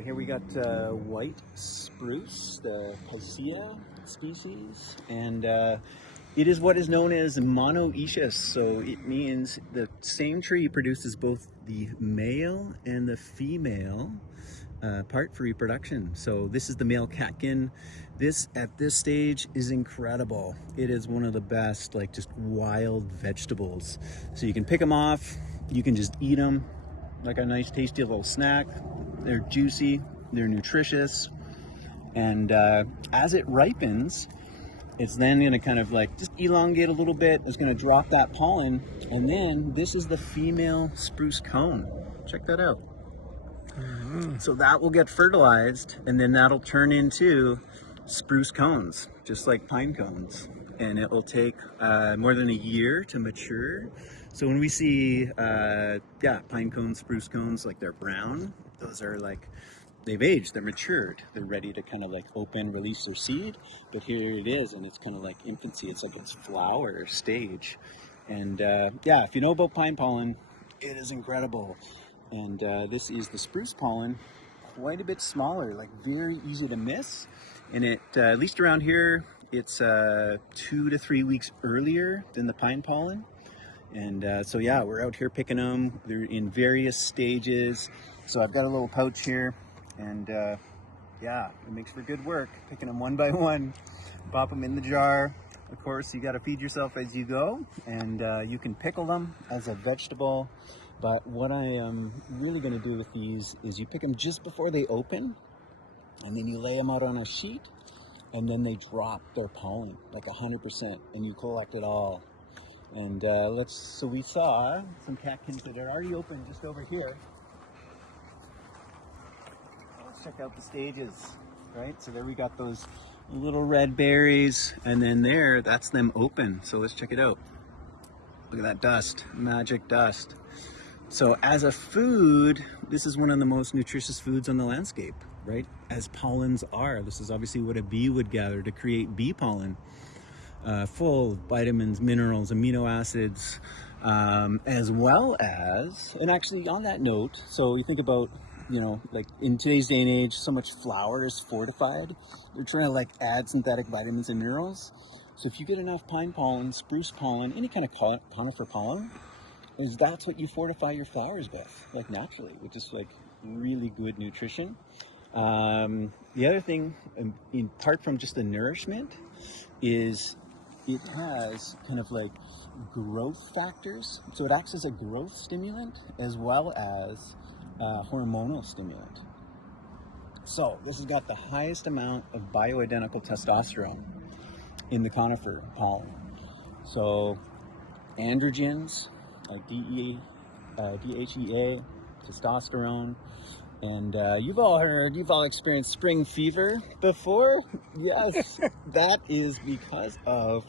Here we got white spruce, the Picea species, and it is what is known as monoecious. So it means the same tree produces both the male and the female part for reproduction. So this is the male catkin. This at this stage is incredible. It is one of the best, like just wild vegetables. So you can pick them off, you can just eat them like a nice tasty little snack. They're juicy, they're nutritious, and as it ripens, it's then going to kind of like just elongate a little bit. It's going to drop that pollen, and then this is the female spruce cone. Check that out. So that will get fertilized, and then that'll turn into spruce cones, just like pine cones. And it will take more than a year to mature. So when we see, pine cones, spruce cones, like they're brown, those are like, they've aged, they're matured, they're ready to kind of like open, release their seed. But here it is, and it's kind of like infancy, it's like its flower stage. And if you know about pine pollen, it is incredible. And this is the spruce pollen, quite a bit smaller, like very easy to miss. And it, at least around here, it's 2 to 3 weeks earlier than the pine pollen. And so yeah, we're out here picking them. They're in various stages. So I've got a little pouch here, and it makes for good work, picking them one by one, pop them in the jar. Of course, you got to feed yourself as you go, and you can pickle them as a vegetable. But what I am really going to do with these is you pick them just before they open, and then you lay them out on a sheet, and then they drop their pollen like 100%, and you collect it all. And so we saw some catkins that are already open just over here. Let's check out the stages, right? So there we got those little red berries, and then there, that's them open. So let's check it out. Look at that dust, magic dust. So as a food, this is one of the most nutritious foods on the landscape, right? As pollens are. This is obviously what a bee would gather to create bee pollen. Full of vitamins, minerals, amino acids, as well as, and actually on that note, so you think about, like in today's day and age, so much flour is fortified. They're trying to like add synthetic vitamins and minerals. So if you get enough pine pollen, spruce pollen, any kind of conifer pollen, that's what you fortify your flowers with, like naturally, which is like really good nutrition. The other thing, apart from just the nourishment, is it has kind of like growth factors. So it acts as a growth stimulant as well as a hormonal stimulant. So this has got the highest amount of bioidentical testosterone in the conifer pollen. So androgens like DHEA, testosterone, and you've all experienced spring fever before. Yes, that is because of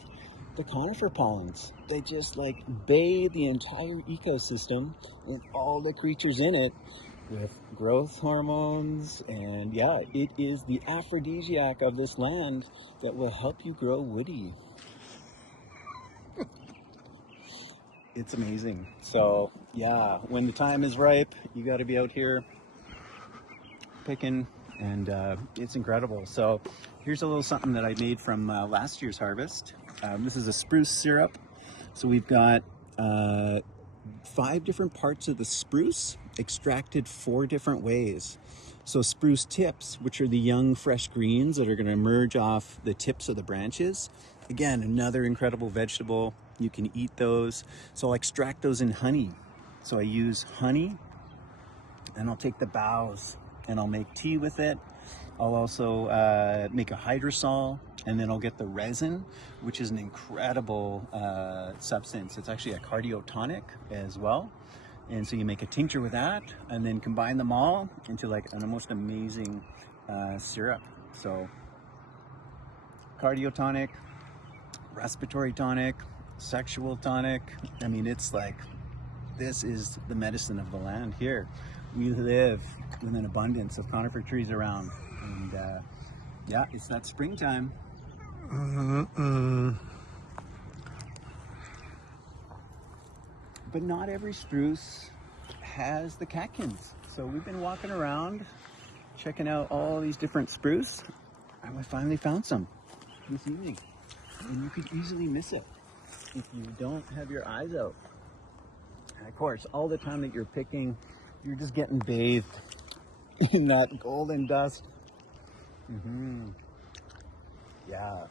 the conifer pollens. They just like bathe the entire ecosystem and all the creatures in it with growth hormones. And yeah, it is the aphrodisiac of this land that will help you grow woody. It's amazing. So yeah, when the time is ripe, you got to be out here picking, and it's incredible. So here's a little something that I made from last year's harvest. This is a spruce syrup. So we've got 5 different parts of the spruce extracted 4 different ways. So spruce tips, which are the young fresh greens that are going to emerge off the tips of the branches. Again, another incredible vegetable. You can eat those. So I'll extract those in honey. So I use honey, and I'll take the boughs and I'll make tea with it. I'll also make a hydrosol, and then I'll get the resin, which is an incredible substance. It's actually a cardiotonic as well. And so you make a tincture with that, and then combine them all into like an almost amazing syrup. So cardiotonic, respiratory tonic, sexual tonic. I mean, it's like, this is the medicine of the land here. We live with an abundance of conifer trees around, and it's that springtime. But not every spruce has the catkins. So we've been walking around checking out all these different spruce, and we finally found some this evening. And you could easily miss it if you don't have your eyes out. And of course, all the time that you're picking, you're just getting bathed in that golden dust. Yeah.